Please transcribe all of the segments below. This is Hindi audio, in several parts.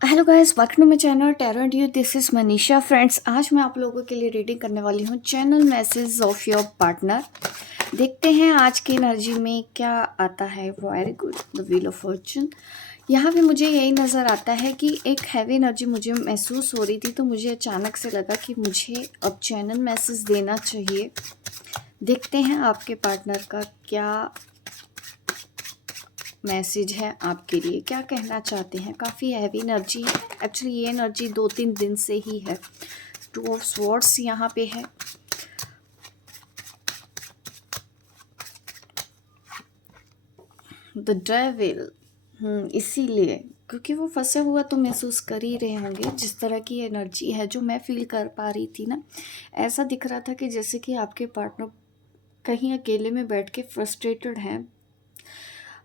Hello guys, welcome to my channel tarot and you. This is Manisha. Friends, आज मैं आप लोगों के लिए रीडिंग करने वाली हूँ channel message of your partner. देखते हैं आज की एनर्जी में क्या आता है। Very good, the wheel of Fortune. यहाँ पे मुझे यही नज़र आता है कि एक हैवी एनर्जी मुझे महसूस हो रही थी, तो मुझे अचानक से लगा कि मुझे अब चैनल मैसेज देना चाहिए। देखते हैं आपके पार्टनर का क्या मैसेज है आपके लिए, क्या कहना चाहते हैं। काफ़ी हैवी एनर्जी है। एक्चुअली ये एनर्जी 2-3 दिन से ही है। टू ऑफ स्वॉर्ड्स यहाँ पे है। The devil. इसीलिए क्योंकि वो फंसे हुआ तो महसूस कर ही रहे होंगे। जिस तरह की एनर्जी है जो मैं फील कर पा रही थी ना, ऐसा दिख रहा था कि जैसे कि आपके पार्टनर कहीं अकेले में बैठ के फ्रस्ट्रेटेड हैं,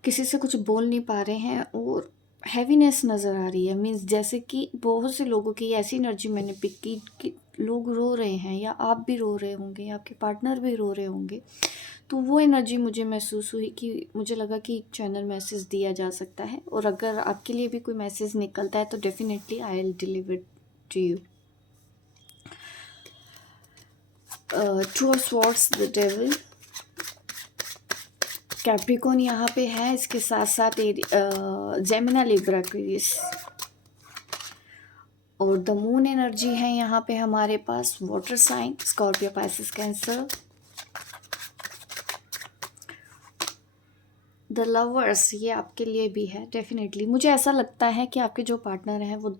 किसी से कुछ बोल नहीं पा रहे हैं और हैवीनेस नज़र आ रही है। मीन्स जैसे कि बहुत से लोगों की ऐसी एनर्जी मैंने पिक की कि लोग रो रहे हैं, या आप भी रो रहे होंगे, या आपके पार्टनर भी रो रहे होंगे। तो वो एनर्जी मुझे महसूस हुई कि मुझे लगा कि चैनल मैसेज दिया जा सकता है। और अगर आपके लिए भी कोई मैसेज निकलता है तो definitely I will deliver to you. Two of swords, the devil, Capricorn यहाँ पे है। इसके साथ साथ जेमिना, लिब्रा, एक्वेरियस और द मून एनर्जी है यहाँ पे हमारे पास। Water sign, Scorpio, Pisces, Cancer. The lovers, ये आपके लिए भी है डेफिनेटली। मुझे ऐसा लगता है कि आपके जो पार्टनर हैं वो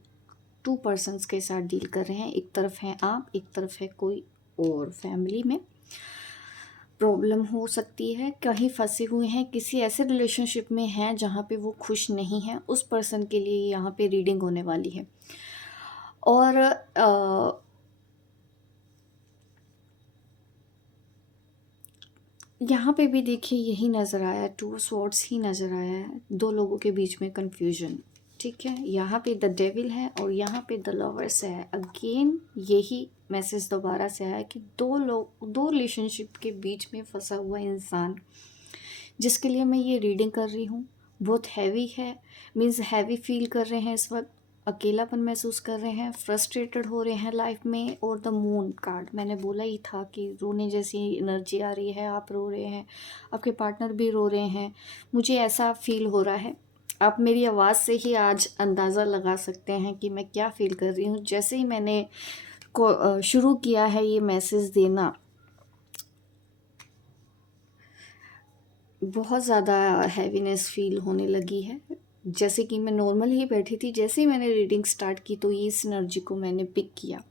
2 पर्सन्स के साथ डील कर रहे हैं। एक तरफ है आप, एक तरफ है कोई और। फैमिली में प्रॉब्लम हो सकती है, कहीं फंसे हुए हैं, किसी ऐसे रिलेशनशिप में हैं जहाँ पे वो खुश नहीं है। उस पर्सन के लिए यहाँ पे रीडिंग होने वाली है। और यहाँ पे भी देखिए यही नज़र आया है, 2 स्वॉर्ड्स ही नज़र आया है। 2 लोगों के बीच में कन्फ्यूजन, ठीक है। यहाँ पे द डेविल है और यहाँ पे द लवर्स है। अगेन यही मैसेज दोबारा से आया कि 2 रिलेशनशिप के बीच में फंसा हुआ इंसान जिसके लिए मैं ये रीडिंग कर रही हूँ बहुत हैवी है। मीन्स हैवी फील कर रहे हैं इस वक्त, अकेलापन महसूस कर रहे हैं, फ्रस्ट्रेटेड हो रहे हैं लाइफ में। और द मून कार्ड, मैंने बोला ही था कि रोने जैसी एनर्जी आ रही है। आप रो रहे हैं, आपके पार्टनर भी रो रहे हैं, मुझे ऐसा फील हो रहा है। आप मेरी आवाज़ से ही आज अंदाज़ा लगा सकते हैं कि मैं क्या फ़ील कर रही हूँ। जैसे ही मैंने शुरू किया है ये मैसेज देना, बहुत ज़्यादा हैवीनेस फील होने लगी है। जैसे कि मैं नॉर्मल ही बैठी थी, जैसे ही मैंने रीडिंग स्टार्ट की तो ये इस एनर्जी को मैंने पिक किया।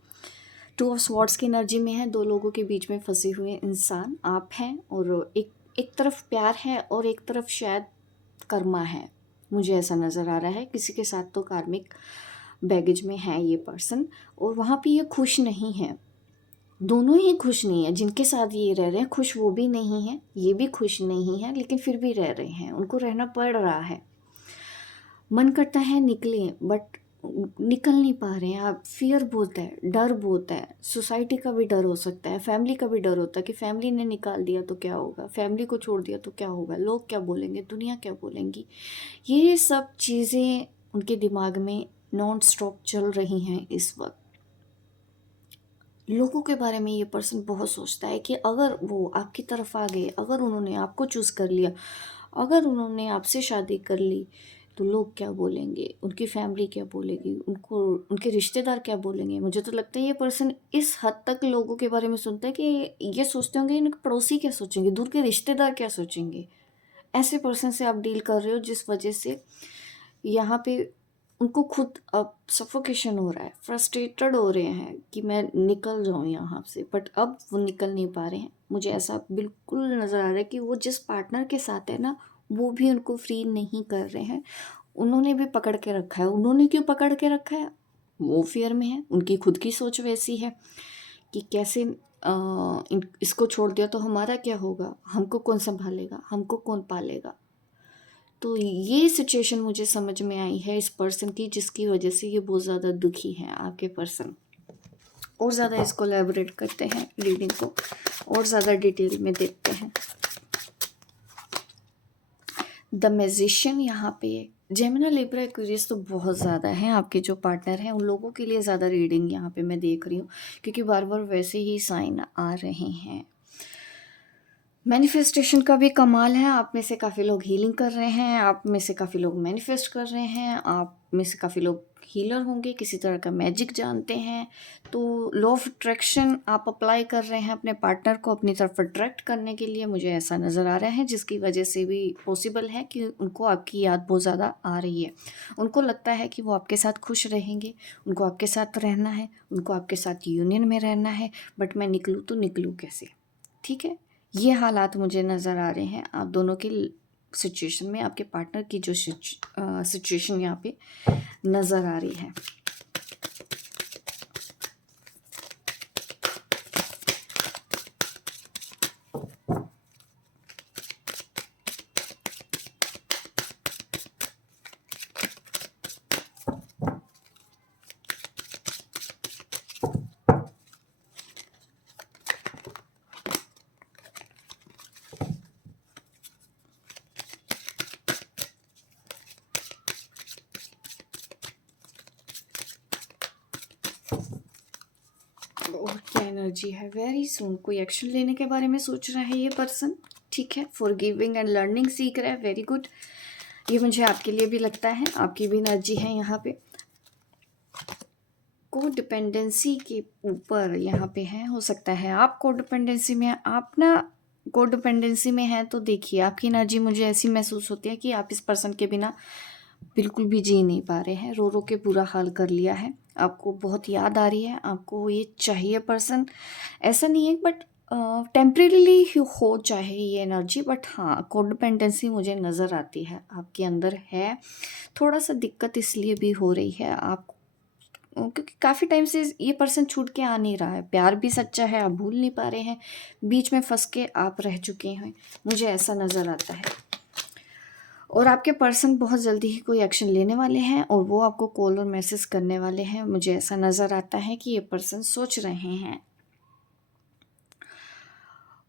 2 ऑफ स्वॉर्ड्स की एनर्जी में है। 2 लोगों के बीच में फंसे हुए इंसान आप हैं, और एक तरफ प्यार है और एक तरफ शायद कर्मा है। मुझे ऐसा नज़र आ रहा है किसी के साथ तो कार्मिक बैगेज में है ये पर्सन, और वहाँ पे ये खुश नहीं है। दोनों ही खुश नहीं है। जिनके साथ ये रह रहे हैं खुश वो भी नहीं है, ये भी खुश नहीं है, लेकिन फिर भी रह रहे हैं, उनको रहना पड़ रहा है। मन करता है निकलें, बट निकल नहीं पा रहे हैं। आप, फियर बहुत है, डर बहुत है। सोसाइटी का भी डर हो सकता है, फैमिली का भी डर होता है कि फैमिली ने निकाल दिया तो क्या होगा, फैमिली को छोड़ दिया तो क्या होगा, लोग क्या बोलेंगे, दुनिया क्या बोलेंगी। ये सब चीज़ें उनके दिमाग में नॉन स्टॉप चल रही हैं इस वक्त। लोगों के बारे में ये पर्सन बहुत सोचता है कि अगर वो आपकी तरफ आ गए, अगर उन्होंने आपको चूज़ कर लिया, अगर उन्होंने आपसे शादी कर ली, तो लोग क्या बोलेंगे, उनकी फैमिली क्या बोलेगी, उनको उनके रिश्तेदार क्या बोलेंगे। मुझे तो लगता है ये पर्सन इस हद तक लोगों के बारे में सुनता है कि ये सोचते होंगे इनके पड़ोसी क्या सोचेंगे, दूर के रिश्तेदार क्या सोचेंगे। ऐसे पर्सन से आप डील कर रहे हो जिस वजह से यहाँ पे उनको खुद अब सफोकेशन हो रहा है, फ्रस्ट्रेटेड हो रहे हैं कि मैं निकल जाऊँ यहाँ से, बट अब वो निकल नहीं पा रहे हैं। मुझे ऐसा बिल्कुल नज़र आ रहा है कि वो जिस पार्टनर के साथ है ना, वो भी उनको फ्री नहीं कर रहे हैं। उन्होंने भी पकड़ के रखा है। उन्होंने क्यों पकड़ के रखा है? वो फियर में है, उनकी खुद की सोच वैसी है कि कैसे इसको छोड़ दिया तो हमारा क्या होगा, हमको कौन संभालेगा, हमको कौन पालेगा। तो ये सिचुएशन मुझे समझ में आई है इस पर्सन की, जिसकी वजह से ये बहुत ज़्यादा दुखी हैं आपके पर्सन। और ज़्यादा इसको एलैबोरेट करते हैं, रीडिंग को और ज़्यादा डिटेल में देखते हैं। द मैजिशियन यहाँ पे जेमिनी, लिब्रा, एक्वेरियस तो बहुत ज़्यादा हैं, आपके जो पार्टनर हैं उन लोगों के लिए ज़्यादा रीडिंग यहाँ पे मैं देख रही हूँ, क्योंकि बार बार वैसे ही साइन आ रहे हैं। मैनिफेस्टेशन का भी कमाल है, आप में से काफ़ी लोग हीलिंग कर रहे हैं, आप में से काफ़ी लोग मैनिफेस्ट कर रहे हैं, आप में से काफ़ी लोग हीलर होंगे, किसी तरह का मैजिक जानते हैं। तो लॉ ऑफ अट्रैक्शन आप अप्लाई कर रहे हैं अपने पार्टनर को अपनी तरफ अट्रैक्ट करने के लिए, मुझे ऐसा नज़र आ रहा है, जिसकी वजह से भी पॉसिबल है कि उनको आपकी याद बहुत ज़्यादा आ रही है। उनको लगता है कि वो आपके साथ खुश रहेंगे, उनको आपके साथ रहना है, उनको आपके साथ यूनियन में रहना है, बट मैं निकलूँ तो निकलूँ कैसे? ठीक है? ये हालात मुझे नज़र आ रहे हैं आप दोनों की सिचुएशन में, आपके पार्टनर की जो सिचुएशन यहाँ पे नज़र आ रही है। और क्या एनर्जी है, वेरी सून कोई एक्शन लेने के बारे में सोच रहा है ये पर्सन। ठीक है, फॉरगिविंग एंड लर्निंग सीख रहा है, वेरी गुड। ये मुझे आपके लिए भी लगता है, आपकी भी एनर्जी है यहाँ पे। को डिपेंडेंसी के ऊपर यहाँ पे है, हो सकता है आप को डिपेंडेंसी में, आप ना को डिपेंडेंसी में है, तो देखिए आपकी एनर्जी मुझे ऐसी महसूस होती है कि आप इस पर्सन के बिना बिल्कुल भी जी नहीं पा रहे हैं, रो रो के बुरा हाल कर लिया है, आपको बहुत याद आ रही है, आपको ये चाहिए पर्सन। ऐसा नहीं है बट टेम्परेली हो चाहे ये एनर्जी, बट हाँ कोड डिपेंडेंसी मुझे नज़र आती है आपके अंदर है। थोड़ा सा दिक्कत इसलिए भी हो रही है आप, क्योंकि काफ़ी टाइम से ये पर्सन छूट के आ नहीं रहा है, प्यार भी सच्चा है, आप भूल नहीं पा रहे हैं, बीच में फंस के आप रह चुके हैं, मुझे ऐसा नज़र आता है। और आपके पर्सन बहुत जल्दी ही कोई एक्शन लेने वाले हैं और वो आपको कॉल और मैसेज करने वाले हैं, मुझे ऐसा नज़र आता है कि ये पर्सन सोच रहे हैं।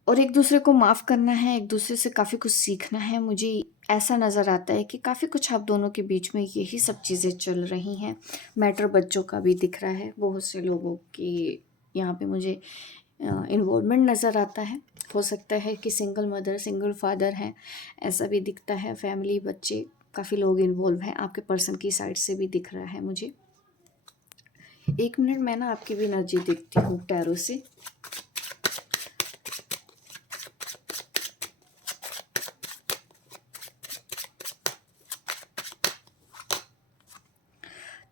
और एक दूसरे को माफ़ करना है, एक दूसरे से काफ़ी कुछ सीखना है, मुझे ऐसा नज़र आता है कि काफ़ी कुछ आप दोनों के बीच में यही सब चीज़ें चल रही हैं। मैटर बच्चों का भी दिख रहा है, बहुत से लोगों की यहाँ पे मुझे इन्वॉल्वमेंट नज़र आता है। हो सकता है कि सिंगल मदर सिंगल फादर हैं, ऐसा भी दिखता है, फैमिली बच्चे काफ़ी लोग इन्वॉल्व हैं, आपके पर्सन की साइड से भी दिख रहा है मुझे। एक मिनट, मैं ना आपकी भी एनर्जी देखती हूँ टैरो से।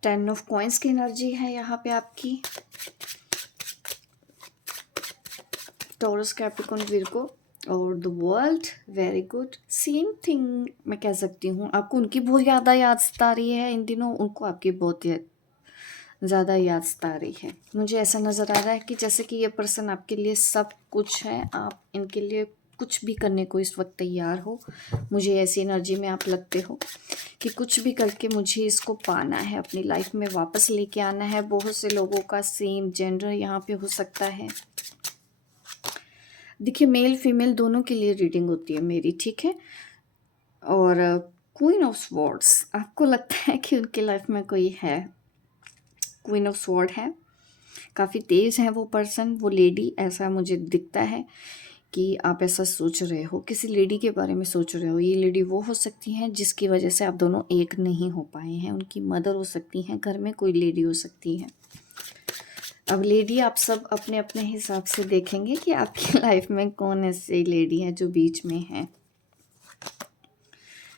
टेन ऑफ कॉइंस की एनर्जी है यहाँ पे आपकी, टॉरस, कैप्रिकॉर्न, विर्गो और the world, very good. Same thing मैं कह सकती हूँ, आपको उनकी बहुत याद सता रही है इन दिनों, उनको आपकी बहुत ज़्यादा याद सता रही है। मुझे ऐसा नज़र आ रहा है कि जैसे कि ये पर्सन आपके लिए सब कुछ है, आप इनके लिए कुछ भी करने को इस वक्त तैयार हो। मुझे ऐसी एनर्जी में आप लगते हो कि कुछ भी करके मुझे इसको पाना है, अपनी लाइफ में वापस लेके आना है। बहुत से लोगों का सेम जेंडर यहाँ पे हो सकता है। देखिए मेल फीमेल दोनों के लिए रीडिंग होती है मेरी, ठीक है। और क्वीन ऑफ स्वॉर्ड्स, आपको लगता है कि उनकी लाइफ में कोई है, क्वीन ऑफ स्वॉर्ड है, काफ़ी तेज़ है वो पर्सन, वो लेडी, ऐसा मुझे दिखता है कि आप ऐसा सोच रहे हो, किसी लेडी के बारे में सोच रहे हो। ये लेडी वो हो सकती हैं जिसकी वजह से आप दोनों एक नहीं हो पाए हैं, उनकी मदर हो सकती हैं, घर में कोई लेडी हो सकती है। अब लेडी आप सब अपने अपने हिसाब से देखेंगे कि आपकी लाइफ में कौन ऐसी लेडी है जो बीच में है।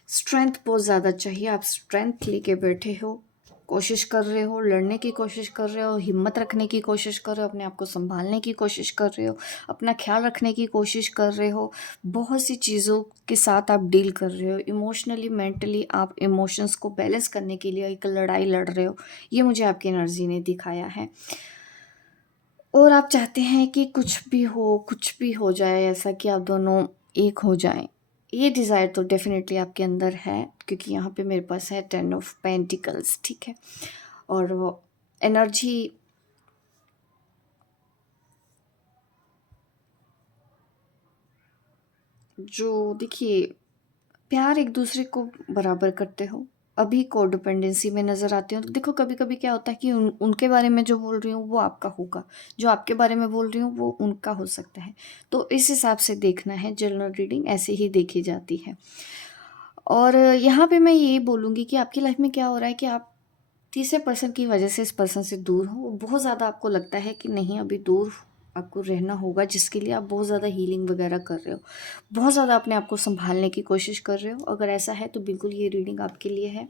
स्ट्रेंथ बहुत ज़्यादा चाहिए, आप स्ट्रेंथ लेके बैठे हो, कोशिश कर रहे हो, लड़ने की कोशिश कर रहे हो, हिम्मत रखने की कोशिश कर रहे हो, अपने आप को संभालने की कोशिश कर रहे हो, अपना ख्याल रखने की कोशिश कर रहे हो, बहुत सी चीज़ों के साथ आप डील कर रहे हो, इमोशनली मेंटली आप इमोशंस को बैलेंस करने के लिए एक लड़ाई लड़ रहे हो, ये मुझे आपकी एनर्जी ने दिखाया है। और आप चाहते हैं कि कुछ भी हो जाए ऐसा कि आप दोनों एक हो जाएं। ये डिज़ायर तो डेफ़िनेटली आपके अंदर है, क्योंकि यहाँ पे मेरे पास है 10 ऑफ पेंटिकल्स, ठीक है। और वो एनर्जी जो देखिए, प्यार एक दूसरे को बराबर करते हो, अभी कोडिपेंडेंसी में नज़र आते हो। तो देखो कभी-कभी क्या होता है कि उनके बारे में जो बोल रही हूँ वो आपका होगा, जो आपके बारे में बोल रही हूँ वो उनका हो सकता है। तो इस हिसाब से देखना है, जनरल रीडिंग ऐसे ही देखी जाती है। और यहाँ पे मैं यही बोलूँगी कि आपकी लाइफ में क्या हो रहा है कि आप तीसरे पर्सन की वजह से इस पर्सन से दूर हो, बहुत ज़्यादा आपको लगता है कि नहीं अभी दूर आपको रहना होगा, जिसके लिए आप बहुत ज़्यादा हीलिंग वगैरह कर रहे हो, बहुत ज़्यादा अपने आप को संभालने की कोशिश कर रहे हो। अगर ऐसा है तो बिल्कुल ये रीडिंग आपके लिए है।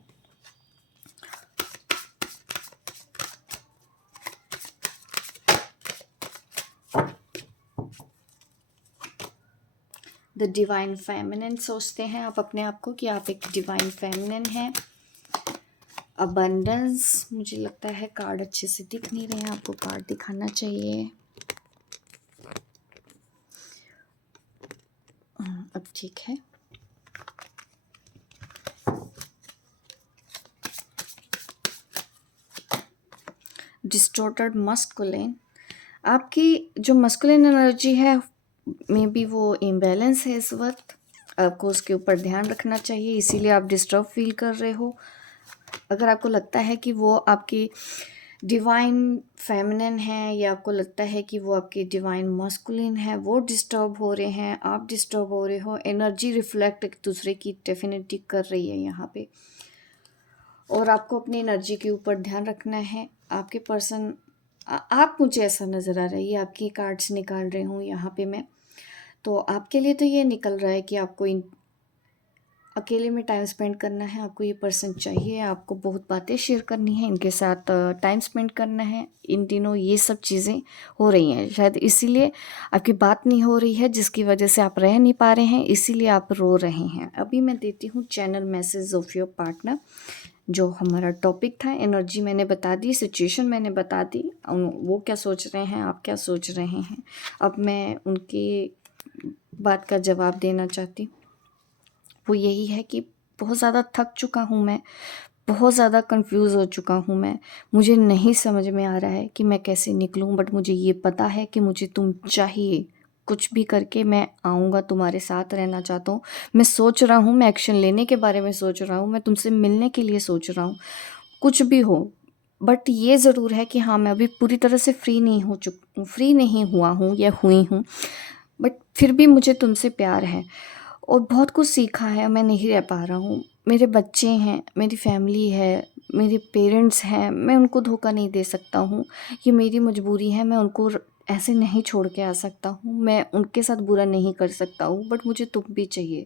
द डिवाइन फेमिनिन सोचते हैं आप अपने आप को कि आप एक डिवाइन फेमिनिन हैं। अबंडेंस, मुझे लगता है कार्ड अच्छे से दिख नहीं रहे हैं, आपको कार्ड दिखाना चाहिए। अब ठीक है। डिस्टॉर्टेड मस्कुलिन, आपकी जो मस्कुलिन एनर्जी है मे बी वो इम्बैलेंस है इस वक्त, आपको उसके ऊपर ध्यान रखना चाहिए, इसीलिए आप डिस्टर्ब फील कर रहे हो। अगर आपको लगता है कि वो आपकी डिवाइन फेमिनिन है या आपको लगता है कि वो आपकी डिवाइन मस्कुलिन है, वो डिस्टर्ब हो रहे हैं, आप डिस्टर्ब हो रहे हो, एनर्जी रिफ्लेक्ट एक दूसरे की डेफिनेटली कर रही है यहाँ पे। और आपको अपनी एनर्जी के ऊपर ध्यान रखना है। आपके पर्सन आप मुझे ऐसा नज़र आ रहा है, ये आपकी कार्ड्स निकाल रही हूँ यहाँ पे मैं, तो आपके लिए तो ये निकल रहा है कि आपको इन अकेले में टाइम स्पेंड करना है, आपको ये पर्सन चाहिए, आपको बहुत बातें शेयर करनी है, इनके साथ टाइम स्पेंड करना है। इन दिनों ये सब चीज़ें हो रही हैं, शायद इसीलिए आपकी बात नहीं हो रही है, जिसकी वजह से आप रह नहीं पा रहे हैं, इसीलिए आप रो रहे हैं। अभी मैं देती हूँ channel message of your partner. जो हमारा टॉपिक था, एनर्जी मैंने बता दी, सिचुएशन मैंने बता दी, वो क्या सोच रहे हैं, आप क्या सोच रहे हैं। अब मैं उनकी बात का जवाब देना चाहती हूँ। वो यही है कि बहुत ज़्यादा थक चुका हूँ मैं, बहुत ज़्यादा कंफ्यूज हो चुका हूँ मैं, मुझे नहीं समझ में आ रहा है कि मैं कैसे निकलूँ, बट मुझे ये पता है कि मुझे तुम चाहिए। कुछ भी करके मैं आऊँगा, तुम्हारे साथ रहना चाहता हूँ। मैं सोच रहा हूँ, मैं एक्शन लेने के बारे में सोच रहा हूँ, मैं तुमसे मिलने के लिए सोच रहा हूँ, कुछ भी हो। बट ये ज़रूर है कि हाँ, मैं अभी पूरी तरह से फ्री नहीं हुआ हूँ या हुई हूँ, बट फिर भी मुझे तुमसे प्यार है और बहुत कुछ सीखा है, मैं नहीं रह पा रहा हूँ। मेरे बच्चे हैं, मेरी फैमिली है, मेरे पेरेंट्स हैं, मैं उनको धोखा नहीं दे सकता हूँ। ये मेरी मजबूरी है, मैं उनको ऐसे नहीं छोड़ के आ सकता हूँ, मैं उनके साथ बुरा नहीं कर सकता हूँ, बट मुझे तुम भी चाहिए।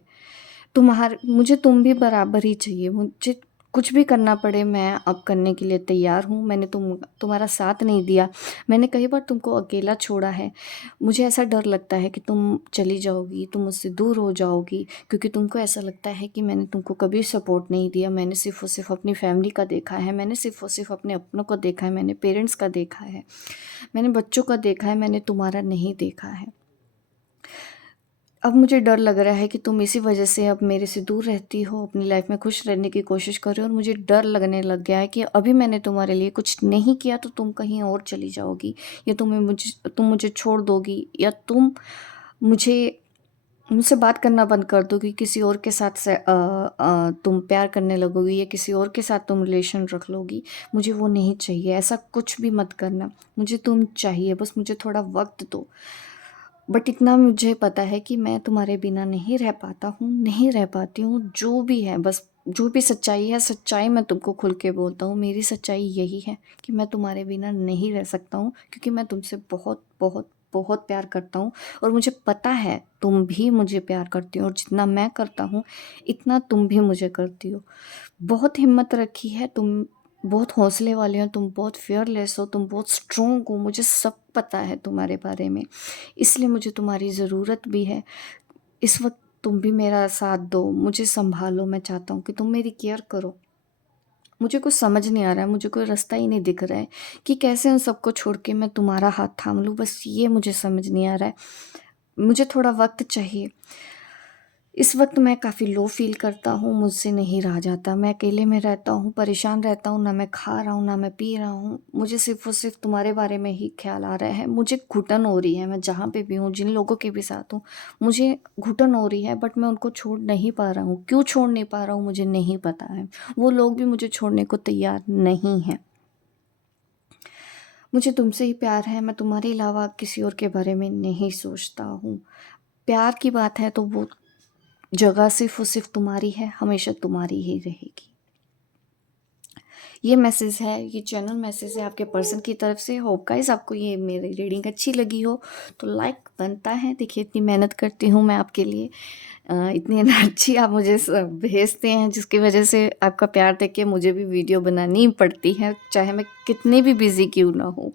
मुझे तुम भी बराबर ही चाहिए। मुझे कुछ भी करना पड़े, मैं अब करने के लिए तैयार हूँ। मैंने तुम्हारा साथ नहीं दिया, मैंने कई बार तुमको अकेला छोड़ा है। मुझे ऐसा डर लगता है कि तुम चली जाओगी, तुम मुझसे दूर हो जाओगी, क्योंकि तुमको ऐसा लगता है कि मैंने तुमको कभी सपोर्ट नहीं दिया। मैंने सिर्फ़ और सिर्फ़ अपनी फैमिली का देखा है, मैंने सिर्फ़ और सिर्फ़ अपने अपनों को देखा है, मैंने पेरेंट्स का देखा है, मैंने बच्चों का देखा है, मैंने तुम्हारा नहीं देखा है। अब मुझे डर लग रहा है कि तुम इसी वजह से अब मेरे से दूर रहती हो, अपनी लाइफ में खुश रहने की कोशिश कर रहे हो, और मुझे डर लगने लग गया है कि अभी मैंने तुम्हारे लिए कुछ नहीं किया तो तुम कहीं और चली जाओगी, या तुम मुझे छोड़ दोगी, या तुम मुझे मुझसे बात करना बंद कर दोगी, किसी और के साथ तुम प्यार करने लगोगी, या किसी और के साथ तुम रिलेशन रख लोगी। मुझे वो नहीं चाहिए, ऐसा कुछ भी मत करना। मुझे तुम चाहिए, बस मुझे थोड़ा वक्त दो। बट इतना मुझे पता है कि मैं तुम्हारे बिना नहीं रह पाता हूँ, नहीं रह पाती हूँ। जो भी है, बस जो भी सच्चाई है, सच्चाई मैं तुमको खुल के बोलता हूँ। मेरी सच्चाई यही है कि मैं तुम्हारे बिना नहीं रह सकता हूँ, क्योंकि मैं तुमसे बहुत बहुत बहुत प्यार करता हूँ, और मुझे पता है तुम भी मुझे प्यार करती हो, और जितना मैं करता हूँ इतना तुम भी मुझे करती हो। बहुत हिम्मत रखी है तुम, बहुत हौसले वाले हो तुम, बहुत फियरलेस हो तुम, बहुत स्ट्रोंग हो, मुझे सब पता है तुम्हारे बारे में, इसलिए मुझे तुम्हारी ज़रूरत भी है। इस वक्त तुम भी मेरा साथ दो, मुझे संभालो। मैं चाहता हूँ कि तुम मेरी केयर करो। मुझे कुछ समझ नहीं आ रहा है, मुझे कोई रास्ता ही नहीं दिख रहा है कि कैसे उन सबको छोड़ के मैं तुम्हारा हाथ थाम लूँ, बस ये मुझे समझ नहीं आ रहा है। मुझे थोड़ा वक्त चाहिए। इस वक्त मैं काफ़ी लो फील करता हूँ, मुझसे नहीं रहा जाता, मैं अकेले में रहता हूँ, परेशान रहता हूँ, ना मैं खा रहा हूँ, ना मैं पी रहा हूँ, मुझे सिर्फ़ और सिर्फ़ तुम्हारे बारे में ही ख्याल आ रहा है, मुझे घुटन हो रही है, मैं जहाँ पे भी हूँ, जिन लोगों के भी साथ हूँ, मुझे घुटन हो रही है, बट मैं उनको छोड़ नहीं पा रहा हूँ, क्यों छोड़ नहीं पा रहा हूँ मुझे नहीं पता है, वो लोग भी मुझे छोड़ने को तैयार नहीं हैं। मुझे तुमसे ही प्यार है, मैं तुम्हारे अलावा किसी और के बारे में नहीं सोचता हूँ। प्यार की बात है तो वो जगह सिर्फ़ और सिर्फ़ तुम्हारी है, हमेशा तुम्हारी ही रहेगी। ये मैसेज है, ये चैनल मैसेज है आपके पर्सन की तरफ से। होप गाइस आपको ये मेरी रीडिंग अच्छी लगी हो तो लाइक बनता है। देखिए इतनी मेहनत करती हूँ मैं आपके लिए, इतनी एनर्जी आप मुझे भेजते हैं, जिसकी वजह से आपका प्यार देख के मुझे भी वीडियो बनानी पड़ती है, चाहे मैं कितनी भी बिज़ी क्यों ना हूँ।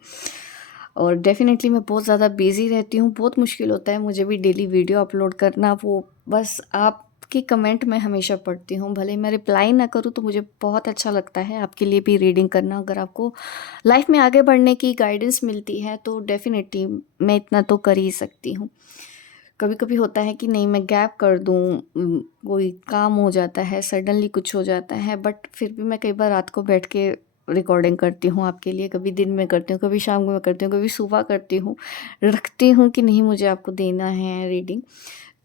और डेफ़िनेटली मैं बहुत ज़्यादा बिज़ी रहती हूँ, बहुत मुश्किल होता है मुझे भी डेली वीडियो अपलोड करना। वो बस आपके कमेंट मैं हमेशा पढ़ती हूँ, भले मैं रिप्लाई ना करूँ तो मुझे बहुत अच्छा लगता है आपके लिए भी रीडिंग करना। अगर आपको लाइफ में आगे बढ़ने की गाइडेंस मिलती है तो डेफ़िनेटली मैं इतना तो कर ही सकती हूँ। कभी-कभी होता है कि नहीं मैं गैप कर दूँ, कोई काम हो जाता है, सडनली कुछ हो जाता है, बट फिर भी मैं कई बार रात को बैठ के रिकॉर्डिंग करती हूँ आपके लिए, कभी दिन में करती हूँ, कभी शाम में करती हूँ, कभी सुबह करती हूँ। रखती हूँ कि नहीं मुझे आपको देना है रीडिंग,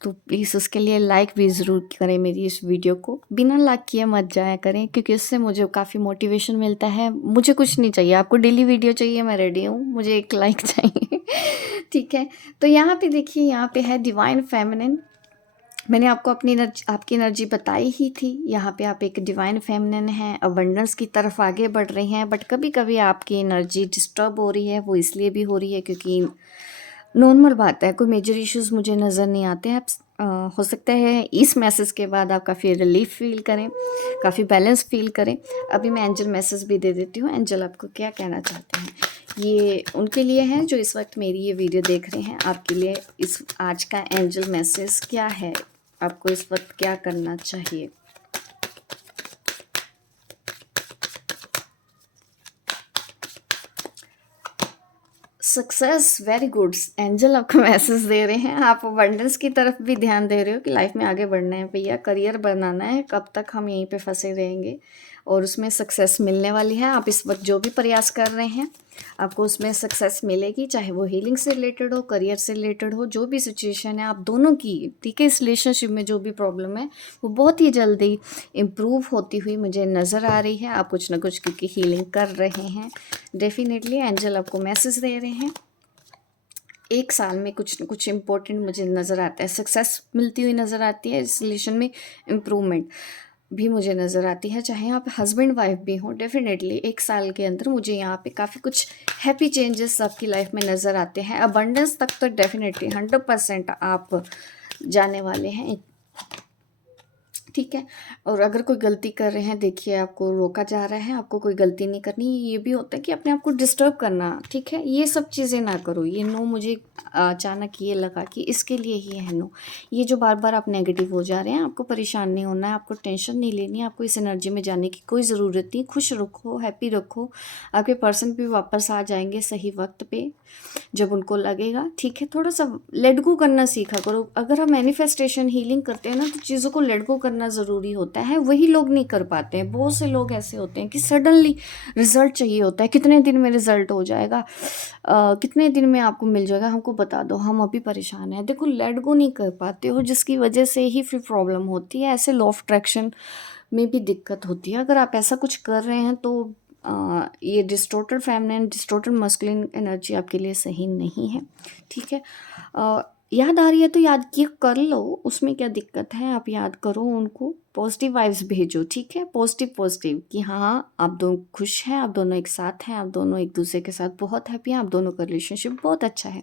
तो प्लीज़ उसके लिए लाइक भी ज़रूर करें मेरी इस वीडियो को। बिना लाइक किए मत जाया करें, क्योंकि उससे मुझे काफ़ी मोटिवेशन मिलता है। मुझे कुछ नहीं चाहिए, आपको डेली वीडियो चाहिए मैं रेडी हूँ, मुझे एक लाइक चाहिए। ठीक है, तो यहाँ पे देखिए, यहाँ पे है डिवाइन फेमिनिन। मैंने आपको अपनी आपकी एनर्जी बताई ही थी। यहाँ पे आप एक डिवाइन फेमिनिन हैं, अबंडेंस की तरफ आगे बढ़ रही हैं, बट कभी कभी आपकी एनर्जी डिस्टर्ब हो रही है। वो इसलिए भी हो रही है क्योंकि नॉर्मल बात है, कोई मेजर इश्यूज मुझे नज़र नहीं आते हैं। हो सकता है इस मैसेज के बाद आप काफ़ी रिलीफ फील करें, काफ़ी बैलेंस फील करें। अभी मैं एंजल मैसेज भी दे देती हूँ, एंजल आपको क्या कहना चाहते हैं। ये उनके लिए है जो इस वक्त मेरी ये वीडियो देख रहे हैं। आपके लिए इस आज का एंजल मैसेज क्या है, आपको इस वक्त क्या करना चाहिए। Success, very good. एंजल आपको मैसेज दे रहे हैं, आप अबंडेंस की तरफ भी ध्यान दे रहे हो कि लाइफ में आगे बढ़ना है भैया, करियर बनाना है, कब तक हम यहीं पे फंसे रहेंगे, और उसमें सक्सेस मिलने वाली है। आप इस वक्त जो भी प्रयास कर रहे हैं आपको उसमें सक्सेस मिलेगी, चाहे वो हीलिंग से रिलेटेड हो, करियर से रिलेटेड हो, जो भी सिचुएशन है आप दोनों की, ठीक है, इस रिलेशनशिप में जो भी प्रॉब्लम है वो बहुत ही जल्दी इम्प्रूव होती हुई मुझे नज़र आ रही है। आप कुछ ना कुछ क्योंकि हीलिंग कर रहे हैं, डेफिनेटली एंजल आपको मैसेज दे रहे हैं। 1 साल में कुछ न कुछ इम्पोर्टेंट मुझे नज़र आता है, सक्सेस मिलती हुई नज़र आती है, इस रिलेशन में इम्प्रूवमेंट भी मुझे नज़र आती है, चाहे आप हस्बैंड वाइफ भी हों। डेफिनेटली 1 साल के अंदर मुझे यहाँ पे काफ़ी कुछ हैप्पी चेंजेस आपकी लाइफ में नज़र आते हैं। अबंडेंस तक तो डेफिनेटली 100% आप जाने वाले हैं, ठीक है। और अगर कोई गलती कर रहे हैं, देखिए आपको रोका जा रहा है, आपको कोई गलती नहीं करनी। ये भी होता है कि अपने आप को डिस्टर्ब करना, ठीक है, ये सब चीज़ें ना करो। ये नो मुझे अचानक ये लगा कि इसके लिए ही है नो। ये जो बार बार आप नेगेटिव हो जा रहे हैं, आपको परेशान नहीं होना है, आपको टेंशन नहीं लेनी है, आपको इस एनर्जी में जाने की कोई ज़रूरत नहीं। खुश रखो, हैप्पी रखो, आपके पर्सन भी वापस आ जाएंगे सही वक्त पे जब उनको लगेगा, ठीक है। थोड़ा सा लेट गो करना सीखा करो। अगर हम मैनिफेस्टेशन हीलिंग करते हैं ना तो चीज़ों को लेट गो करना ज़रूरी होता है, वही लोग नहीं कर पाते हैं। बहुत से लोग ऐसे होते हैं कि सडनली रिजल्ट चाहिए होता है, कितने दिन में रिजल्ट हो जाएगा, कितने दिन में आपको मिल जाएगा, हमको बता दो, हम अभी परेशान हैं। देखो लेट गो नहीं कर पाते हो, जिसकी वजह से ही फिर प्रॉब्लम होती है। ऐसे लॉ ऑफ अट्रैक्शन में भी दिक्कत होती है। अगर आप ऐसा कुछ कर रहे हैं तो ये distorted feminine, distorted masculine energy आपके लिए सही नहीं है, ठीक है। याद आ रही है तो याद ये कर लो, उसमें क्या दिक्कत है, आप याद करो उनको, पॉजिटिव वाइब्स भेजो, ठीक है, पॉजिटिव पॉजिटिव कि हाँ आप दोनों खुश हैं, आप दोनों एक साथ हैं, आप दोनों एक दूसरे के साथ बहुत हैप्पी हैं, आप दोनों का रिलेशनशिप बहुत अच्छा है।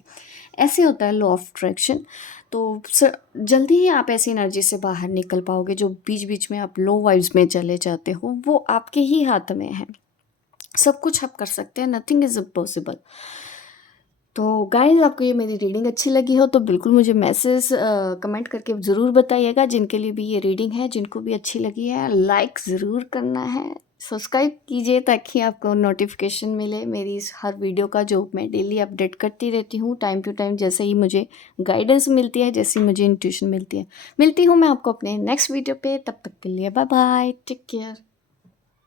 ऐसे होता है लॉ ऑफ अट्रैक्शन। तो जल्दी ही आप ऐसी एनर्जी से बाहर निकल पाओगे। जो बीच बीच में आप लो वाइब्स में चले जाते हो वो आपके ही हाथ में है, सब कुछ आप कर सकते हैं, नथिंग इज़ इम्पॉसिबल। तो गाइज़ आपको ये मेरी रीडिंग अच्छी लगी हो तो बिल्कुल मुझे मैसेज कमेंट करके ज़रूर बताइएगा। जिनके लिए भी ये रीडिंग है, जिनको भी अच्छी लगी है, लाइक ज़रूर करना है, सब्सक्राइब कीजिए ताकि आपको नोटिफिकेशन मिले मेरी इस हर वीडियो का, जो मैं डेली अपडेट करती रहती हूँ टाइम टू टाइम, जैसे ही मुझे गाइडेंस मिलती है, जैसे ही मुझे इंट्यूशन मिलती है। मिलती हूँ मैं आपको अपने नेक्स्ट वीडियो पे, तब तक के लिए बाय बाय, टेक केयर।